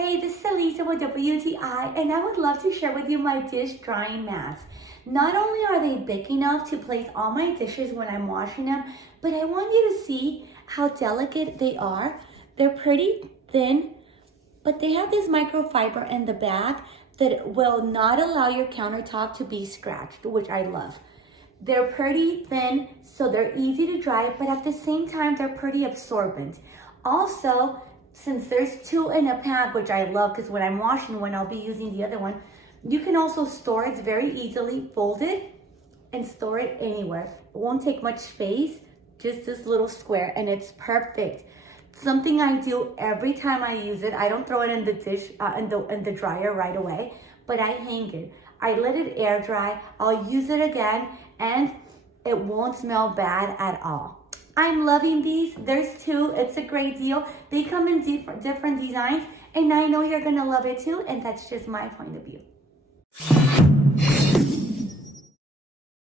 Hey, this is Elisa with WTI, and I would love to share with you my dish drying mats. Not only are they big enough to place all my dishes when I'm washing them, but I want you to see how delicate they are. They're pretty thin, but they have this microfiber in the back that will not allow your countertop to be scratched, which I love. They're pretty thin, so they're easy to dry, but at the same time, they're pretty absorbent. Also, since there's 2 in a pack, which I love because when I'm washing one, I'll be using the other one. You can also store it very easily, fold it and store it anywhere. It won't take much space, just this little square, and it's perfect. Something I do every time I use it. I don't throw it in the dish, in the dryer right away, but I hang it. I let it air dry. I'll use it again, and it won't smell bad at all. I'm loving these. There's 2. It's a great deal. They come in different designs, and I know you're gonna love it too, and that's just my point of view.